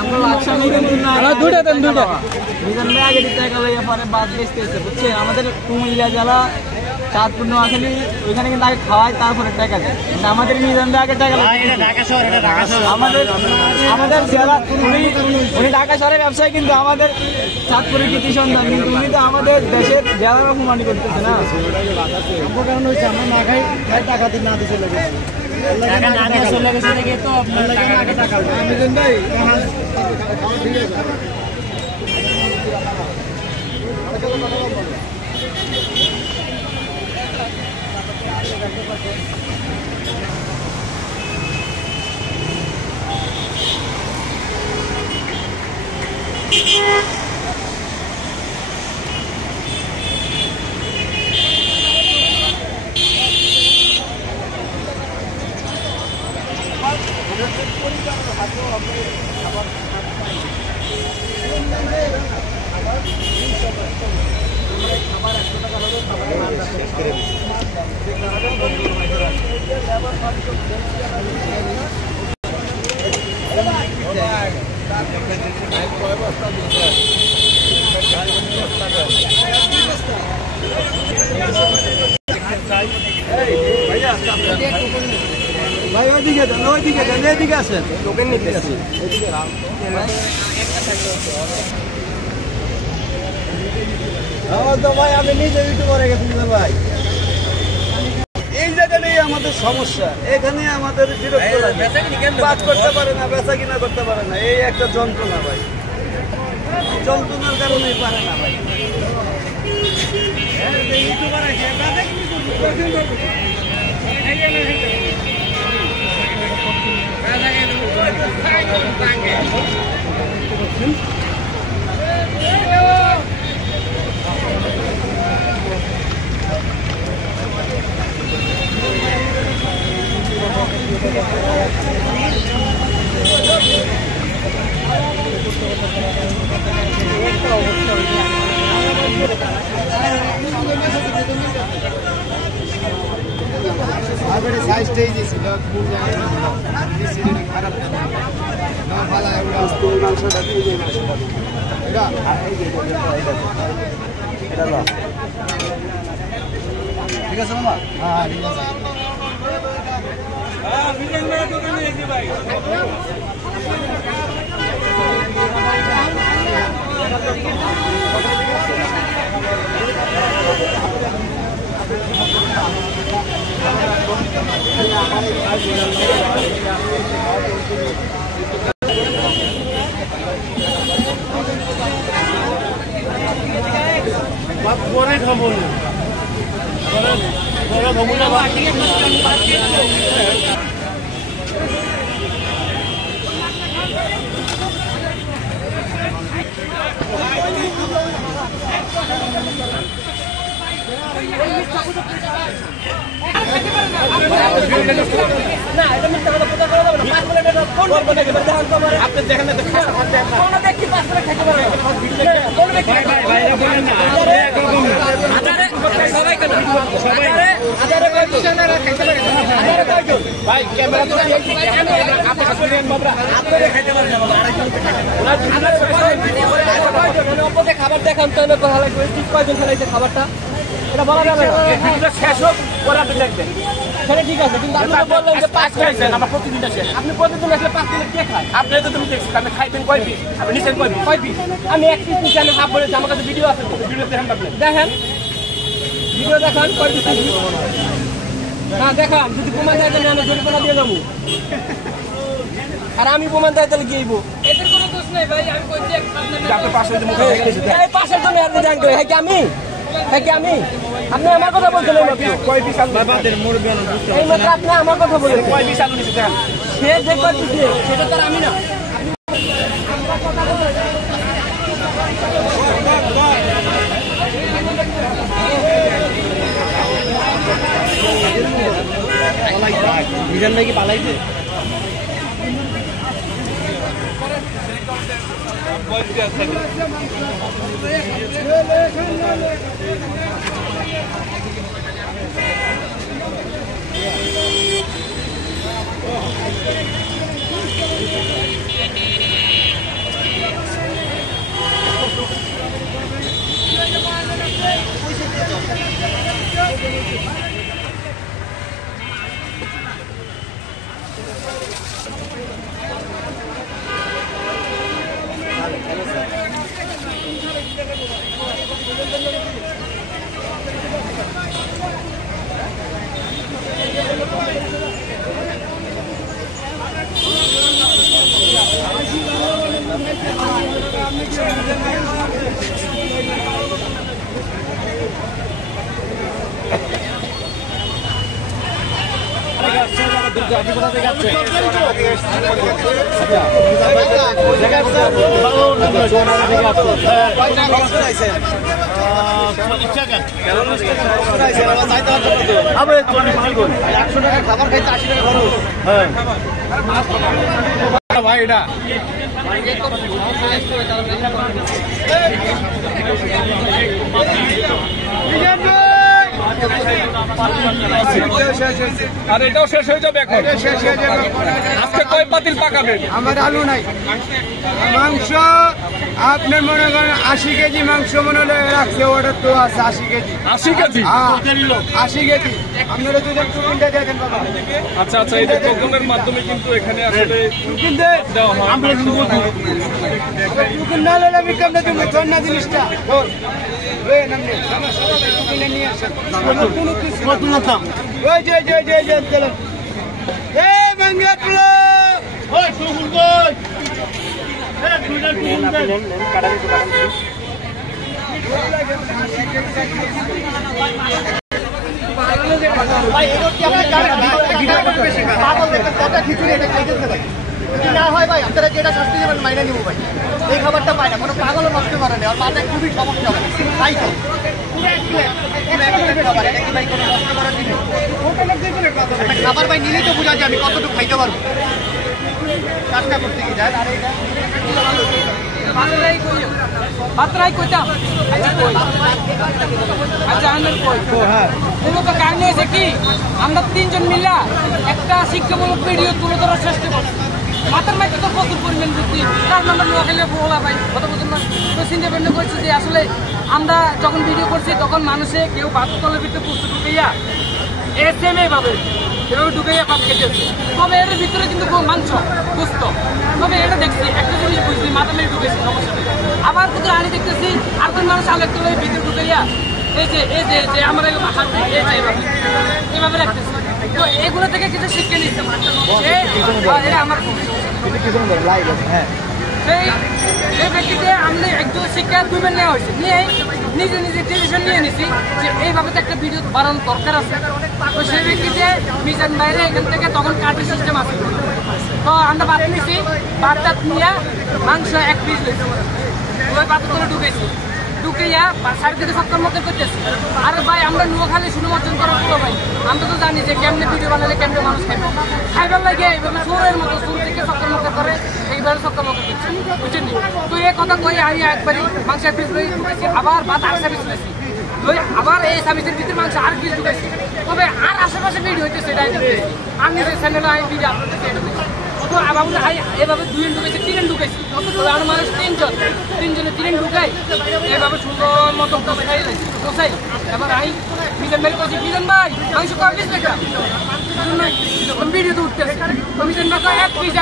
আমরা লাকসা মিজান না দুইটা দেন দুইটা মিজান ভাই আগে দিতে টাকা লইয়া পরে বাদ বেচতেছে বুঝছেন আমাদের কুমিল্লা জেলা চাঁদপুর নোয়াখালী ওইখানে কিন্তু আগে খাওয়ায় তারপরে টাকা দেয় কিন্তু আমাদের মিজান ভাই আগে টাকা আমাদের আমাদের জেলা উনি ঢাকা শহরের ব্যবসায়ী কিন্তু আমাদের চাঁদপুরের কৃতি সন্ধান কিন্তু উনি তো আমাদের দেশের জেলার অপমানি করতেছে না কারণ হচ্ছে আমরা না খাই টাকা দিয়ে না দিয়ে চলে গেছি টাকা না দিয়ে চলে গেছে দেখে তো আপনার টাকা মিজান ভাই ঠিক আছে ভাই ওইদিকে দেন এদিকে আসেন টোকেন নিতে আসি তো ভাই আমি নিজে ইউটিউবার হয়ে গেছি ভাই এই জায়গাটাই আমাদের সমস্যা এখানে আমাদের কাজ করতে পারে না বেচা কিনা করতে পারে না এই একটা যন্ত্রণা ভাই যন্ত্রণার কারণেই পারে না ভাই ইউটিউবার আছে সাইজটাই দিয়েছিল খারাপ মাংসটা ঠিক আছে মামা হ্যাঁ ঠিক আছে পরে খাবো আপনি দেখেন ভাই ক্যামেরা খাবার দেখান তো কয়জন ফেলাইছে খাবারটা এটা বলা যাবে শেষ হোক পরে আপনি দেখবেন সেটা ঠিক আছে কিন্তু আপনি বললেন যে 5 খাইছেন আমার প্রতিদিন আসে আপনি প্রতিদিন আসলে 5 কিলো কে খায় আপনি তো তুমি দেখছেন আপনি খাইবেন কয় পিস আপনি নিছেন কয় পিস আমি এক পিস নিছি আমি হাফ বলেছি আমার কাছে ভিডিও আছে ভিডিও দেখেন আপনি দেখেন ভিডিও দেখান কয় পিস না দেখান যদি প্রমাণ দেয় তাহলে আমি জরিমানা দিয়ে যাবো আর আমি প্রমাণ দেয় তাহলে কি হইব এদের কোনো দোষ নাই ভাই আমি কইছি আপনার পাশের জন্য এই পাশের জন্য আপনি জানতে হয় কি আমি আপনি আমার কথা বলছেন কয় পিস বাবাদের মুরগি বুঝতে এই মাত্র আপনি আমার কথা বলেন কয় পিস আলু নিতে দেন সে যে কয় পিস সেটা তো আমি না মিজান ভাই কি পালাইছে ভাই এটা আর এটাও শেষ হয়ে যাবে এখন। আজকে কয় পাতিল পাকাবেন? আমার আলু নাই মাংস আপনি মনে করেন 80 কেজি মাংস মনে হলে রাখছে অর্ডার তো আছে 80 কেজি 80 কেজি 80 কেজি আপনারা যদি একটু কিনতে দেখেন বাবা। আচ্ছা আচ্ছা, এই যে টোকনের মাধ্যমে কিন্তু এখানে আসলে দেওয়া হয়। টুকুন না হলে আমি কেমনে তুমি ধর না জিনিসটা ধর নামনে টুকুনে নিয়ে আসেন কোনো কিছু ওই যে চলেন এ ভাঙ্গা তুলো ওই টুকুন কই ভাই এগুলো কি আপনি জানেন পাগল দেখেন কত খিচুড়ি এটা খাইতেছে ভাই যদি না হয় ভাই আপনারা যেটা শাস্তি দেবেন মাইনে নিবো ভাই এই খাবারটা পায় না কোনো পাগলও নষ্ট করে নেই আর মাথায় খুবই সমস্যা হয় তাই তো খাবার ভাই নিলেই তো বোঝা যায় আমি কতটুকু খাইতে পারবো কাজটা করতে কি যায় আর এটা পাত্রাই কইতাম আচ্ছা আনন্দ কই মূলত কারণ হয়েছে কি আমরা তিনজন মিলা একটা শিক্ষামূলক ভিডিও তুলে ধরার চেষ্টা করছি মাথার মাইকে তো প্রচুর পরিমাণ বুদ্ধি তার নাম্বার নোয়া খেলে বলা ভাই কত বছর না তো চিন্তা ভাবনা করছি যে আসলে আমরা যখন ভিডিও করছি তখন মানুষে কেউ বাথতলের ভিতরে পুষ্ট ঢুকাইয়া এসএমএ ভাবে এভাবে ঢুকাইয়া ভাত খেতেছে তবে এর ভিতরে কিন্তু মাংস বুঝতো তবে এটা দেখছি একটা জিনিস বুঝছি মাথা মেরে ঢুকেছি সমস্যা নেই আবার কিন্তু আনি দেখতেছি আর কোন মানুষ আলো একটু ভিতরে ঢুকাইয়া এই যে আমরা এইভাবে রাখতেছি তো এগুলো থেকে কিছু শিক্ষা নিচ্ছে এটা আমার সেই ব্যক্তিতে আমরা একটু শিক্ষা দুবেন নেওয়া হয়েছে নিয়ে নিজে ডিসিশন নিয়ে নিছি যে এইভাবে তো একটা ভিডিও বাড়ানোর দরকার আছে তো সেই ব্যক্তিতে মিজান বাইরে এখান থেকে তখন কাটিং সিস্টেম আছে তো আমরা বাদ নিছি বাদটা নিয়ে মাংস 1 পিস লইছি ওই পাত্র করে ঢুকেছি ঢুকাইয়া সাইড থেকে সত্তর মতো করতেছি আর ভাই আমরা নোয়াখালী সুনামর্জন করার পর ভাই আমরা তো জানি যে কেমনে ভিডিও বানালে কেমনে মানুষ খাইবে খাইবার লাগে এইভাবে সুরের মতো সুর থেকে সত্তর মতো করে এইভাবে সত্তর মতো করছি বুঝছেন তো এই কথা কই আমি একবারই মাংস 1 পিস ঢুকেছি আবার ভাত 8 পিস লইছি আবার এই সার্ভিসের ভিতরে মাংস 8 পিস ঢুকেছি তবে আর আশেপাশে ভিডিও হইতে সেটাই আমি যে চ্যানেলে আমি ভিডিও আপলোড করছি এটা তো আবার এভাবে 2 ঢুকেছি 3 ঢুকেছি আর মানুষ তিনজনে 3 ঢুকাই এভাবে সুন্দর মতো খাই বসাই এবার আমি মিজান ভাই বলছি মিজান ভাই মাংস কয় পিস দেখা ভিডিও তো উঠতেছে মিজান ভাই 1 পিস